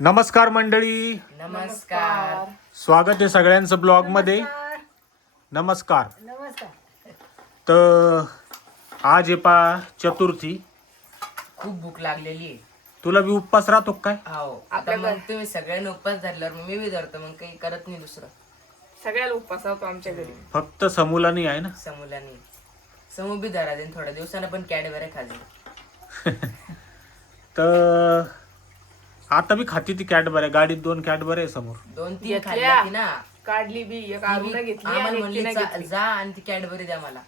नमस्कार मंडळी. नमस्कार. स्वागत आहे सगळ्यांचं ब्लॉग मध्ये. नमस्कार. नमस्कार. तर आज आहे चतुर्थी. खूप भूक लागलेली आहे. तुला बी उपवास राहतो काय? हो. आता मग तुम्ही सगळ्यांनी उपवास धरल्यावर मग मी बी धरतो, मग काही करत नाही दुसरं. सगळ्याला उपवास होतो आमच्या घरी. फक्त समूला नाही आहे ना. समूलानी समू बी धरा देईन थोड्या दिवसानं, पण कॅडबऱ्या खाली. तर आता बी खाती ती कॅडबऱ्या. गाडीत 2 कॅडबऱ्या आहे समोर. 2-3 खाल्ल्या ती ना. काढली बी एक आरुला घेतली आम्हाला आणि म्हणली एकटीने घेतली. जा आणि ती कॅडबरी द्या मला.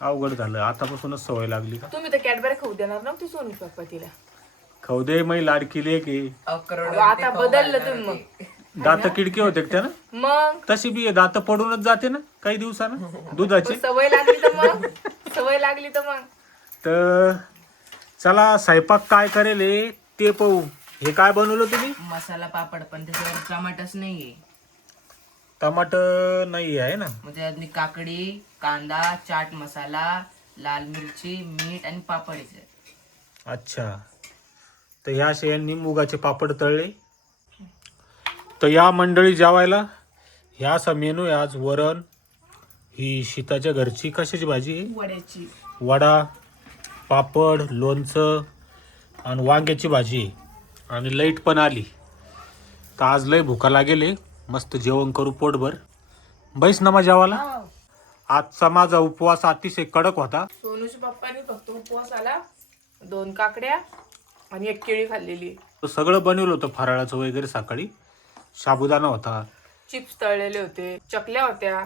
अवघड झालं. आतापासूनच सवय लागली का? तुम्ही तर कॅडबरी खाऊ देणार नव्हती सोनू पप्पा तिला. खाऊ दे मै लाडकी की आता बदललं तुम्ही मग. दात किडके होते का त्यानं? मग तशी बी दात पडूनच जाते ना काही दिवसानं दुधाची. सवय लागली तर मग सवय लागली तर मग. तर चला स्वयंपाक काय करेल हे ते पाहू. हे काय बनवलं तुम्ही? मसाला पापड, पण त्याच्यावर टमाटच नाहीये. टमाटर नाही आहे ना. मग त्यातली काकडी, कांदा, चाट मसाला, लाल मिरची, मीठ आणि पापड आहे. अच्छा. तर ह्या असे यांनी मुगाचे पापड तळले. तर या मंडळी जेवायला ह्या असा मेनू आहे आज. वरण, ही शीताच्या घरची कशाची भाजी आहे? वड्याची. वडा, पापड, लोणचं आणि वांग्याची भाजी आहे. आणि लाईट पण आली. तर आज लय भुका लागेल. मस्त जेवण करू पोटभर. बैस ना मग जेवायला. आजचा माझा उपवास अतिशय कडक होता. सोनूच्या पप्पानी फक्त उपवासाला 2 काकड्या आणि 1 केळी खाल्लेली. सगळं बनवलं होतं फराळाचं वगैरे. सकाळी साबुदाणा होता, चिप्स तळलेले होते, चकल्या होत्या.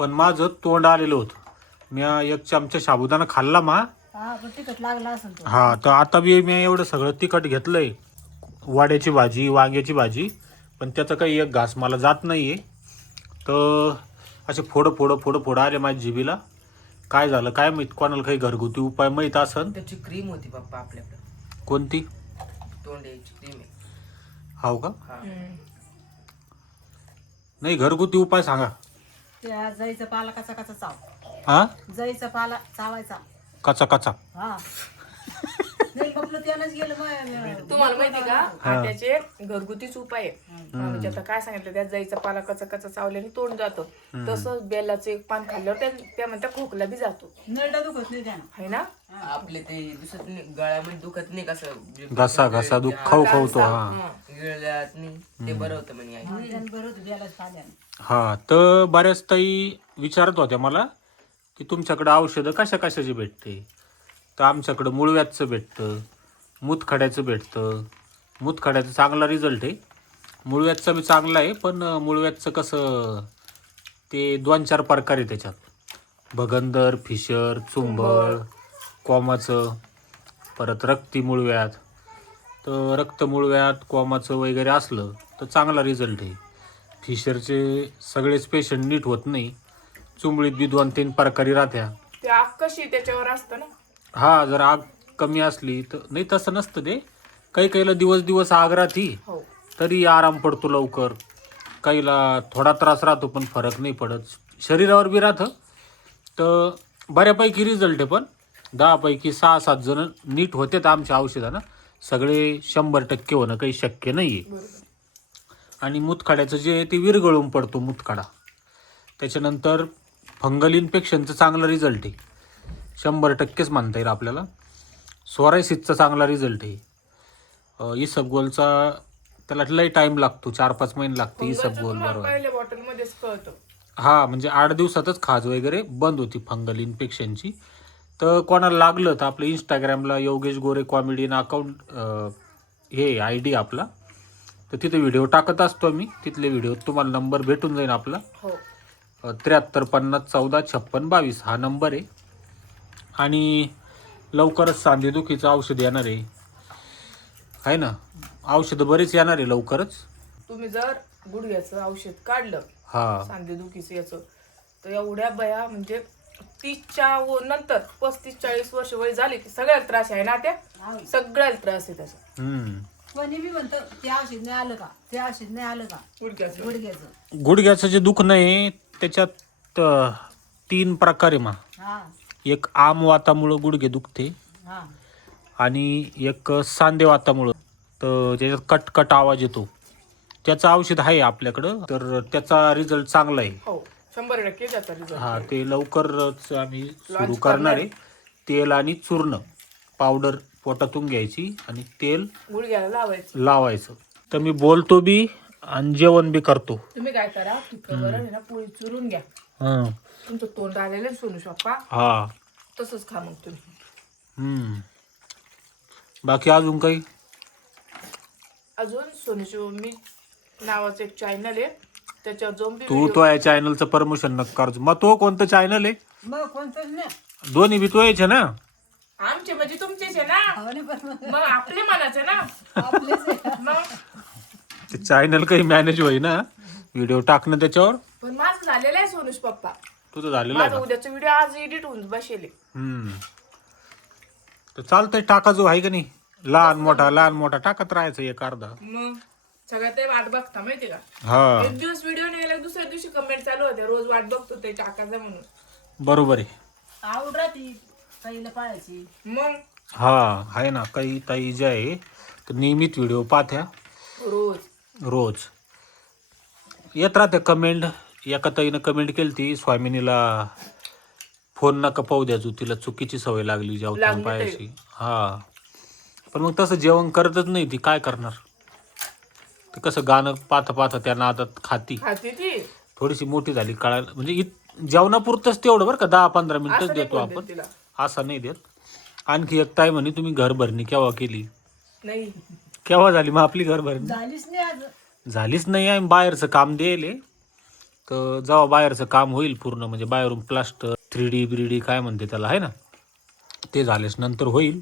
पण माझं तोंड आलेलं होतं. मी 1 चमचा साबुदाणा खाल्ला तिखट लागला असेल तो. हा. तर आता बी मी एवढं सगळं तिखट घेतलंय. वाड्याची भाजी, वांग्याची भाजी, पण त्याचा काही एक घास मला जात नाहीये. तर असे फोडं आले माझ्या जिभीला. काय झालं काय माहित. कोणाला काही घरगुती उपाय माहित असन. त्याची क्रीम होती पप्पा आपल्याकडे. कोणती? तोंडाची क्रीम आहे. हाव का? हा. नाही, घरगुती उपाय सांगा. त्या जाईचा पाला कचा कचा चाव. हा, जाईचा पाला चावायचा. कचा कचा. हा. नाही बघलं त्यानंच गेलं मग. तुम्हाला माहिती का आट्याचे घरगुतीच उपाय आहे. म्हणजे आता काय सांगितलं, त्यात जायचा पाला कचा कचा चावल्याने तोंड जातो. तसंच बेलाचं 1 पान खाल्ल्यावर त्या म्हणता खोकला बी जातो. नरडा दुखत नाही त्यानं. है ना. आपले ते दुसत नाही, गळ्यामध्ये दुखत नाही कसं. घसा दुख खवखवतो. हा गिळल्यात नाही ते बरं होतं म्हणे आई. त्यानं बरं होतं बेलाच पाल्यानं. हा. तर बऱ्याच ताई विचारत होत्या मला की तुमच्याकडे औषधं कशाची भेटते. तर आमच्याकडं मुळव्याधचं भेटतं, मुतखड्याचं भेटतं. मुतखड्याचं चांगला रिझल्ट आहे. मुळव्याधचं बी चांगलं आहे, पण मुळव्याधचं कसं ते 2-4 प्रकार आहे त्याच्यात. भगंदर, फिशर, चुंबळ, कोमाचं, परत रक्ती मुळव्याध. तर रक्त मुळव्याध, कोमाचं वगैरे असलं तर चांगला रिझल्ट आहे. फिशरचे सगळेच पेशंट नीट होत नाही. चुंबळीत बी 2-3 प्रकारी राहत्या. ते आग कशी त्याच्यावर असतं ना. हा, जर आग कमी असली तर. नाही तसं नसतं ते. काहीला दिवस आग राहती हो. तरी आराम पडतो लवकर. काहीला थोडा त्रास राहतो पण फरक नाही पडत. शरीरावर बी राहतं. तर बऱ्यापैकी रिझल्ट आहे. पण 10 पैकी 6-7 जण नीट होतेत आमच्या औषधानं. सगळे 100% होणं काही शक्य नाही आहे. आणि मुतखड्याचं जे आहे ते विरघळून पडतो मुतखडा. त्याच्यानंतर फंगल इन्फेक्शनचं चांगला रिझल्ट आहे. 100%च म्हणता येईल आपल्याला. सोरायसिसचा चांगला रिझल्ट आहे. इसबगोलचा त्याला लई टाईम लागतो. 4-5 महिने लागते इसबगोल. बरोबर. पहिल्या बॉटलमध्येच कळतं. हा, म्हणजे 8 दिवसातच खाज वगैरे बंद होती फंगल इन्फेक्शनची. तर कोणाला लागलं तर आपलं इंस्टाग्रामला योगेश गोरे कॉमेडियन अकाउंट हे ID आपला. तर तिथे व्हिडिओ टाकत असतो मी. तिथले व्हिडिओ तुम्हाला नंबर भेटून जाईल आपला. हो. 73 50 14 56 22 हा नंबर आहे. आणि लवकरच सांधेदुखीचं औषध येणार आहे ना. औषधं बरीच येणार आहे लवकरच. तुम्ही जर गुडघ्याचं औषध काढलं, हा, सांधेदुखीचं याचं, तर एवढ्या बया म्हणजे 30च्या नंतर 35-40 वर्ष वय झाली की सगळ्याला त्रास आहे ना. त्या सगळ्याला त्रास आहे त्याचा. कोणी बी म्हणतं ते औषध नाही आलं का, ते औषध नाही आलं का गुडघ्याचं. गुडघ्याचं जे दुखणं आहे त्याच्यात 3 प्रकार आहे. हा. एक आमवातामुळं गुडघे दुखते हा. आणि एक सांधेवातामुळं. तर त्याच्यात कटकट आवाज येतो. त्याचं औषध आहे आपल्याकडं, तर त्याचा रिझल्ट चांगला आहे. हो 100% त्याचा हा रिझल्ट. ते लवकरच आम्ही सुरू Launch करणार आहे. तेल आणि चूर्ण पावडर पोटातून घ्यायची आणि तेल गुडघ्याला लावायचं. लावायचं. तर मी बोलतो बी आणि जेवण बी करतो. तुम्ही काय करा तुमच्यावर आहे ना पोळी चुरून घ्या. हं. तुमचं तोंड आलेलं आहे सोनू पप्पा, हा. तसंच खा मग तुम्ही. बाकी अजून काही? अजून सोनूची मम्मी नावाचं एक चॅनल आहे, त्याच्यावर जाऊन बी तू तो या चॅनलचं परमिशन नका करू. मग तो कोणतं चॅनल आहे? मग कोणतंच नाही. दोन्ही बी तो यायचे ना. आमचे म्हणजे तुमचेच आहे ना, हो नाही, पण मग आपले म्हणायचे ना. आपलेच आहे. मग ते चॅनल काही मॅनेज होईना व्हिडिओ टाकणं त्याच्यावर. पण माझं झालेलं आहे सोनूश पप्पा. तुझं झालेलं आहे माझा का? उद्याचा व्हिडिओ आज एडिट होऊन बसेल. तर चालतंय, टाका जो आहे का नाही, लहान मोठा टाकत राहायचं एक अर्धा. मग सगळ्यात ते वाट बघता माहिती का, हा एक दिवस व्हिडिओ नाही गेला दुसऱ्या दिवशी कमेंट चालू होते, रोज वाट बघतो ते टाकायचं म्हणून. बरोबर आहे. आवड राहते पहिलं पाळायची. मग हा आहे ना, काही ताई जे आहे तर नियमित व्हिडिओ पाहत्या रोज येत राहते कमेंट. एका ताईनं कमेंट केली ती, स्वामिनीला फोन नका पाहू द्या, तिला चुकीची सवय लागली जेवताना लागली पाहायची. हा पण मग तसं जेवण करतच नाही ती, काय करणार. ते कसं गाणं पाहता त्या नादात खाती. खाते ती थोडीशी मोठी झाली कळायला, म्हणजे जेवणापुरतंच तेवढं बरं का, 10-15 मिनिटच असं नाही देतो बोलते आपण, तिला. असं नाही देत. आणखी एक ताई म्हणे तुम्ही घर भरणी केव्हा केली? नाही केव्हा झाली मग आपली घर भरणी? झालीच नाही आज. झालीच नाही आहे. बाहेरचं काम द्यायले, तर जेव्हा बाहेरचं काम होईल पूर्ण, म्हणजे बाहेरून प्लास्टर 3D ब्रीडी काय म्हणते त्याला आहे ना, ते झालेच नंतर होईल.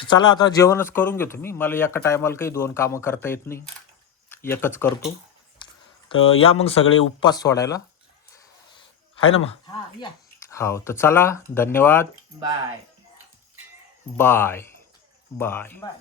तर चला आता जेवणच करून घेतो मी. मला एका टायमाला काही 2 कामं करता येत नाही, एकच करतो. तर या मग सगळे उपवास सोडायला आहे ना मग. हा या. हो तर चला, धन्यवाद. बाय. Bye bye. बाय.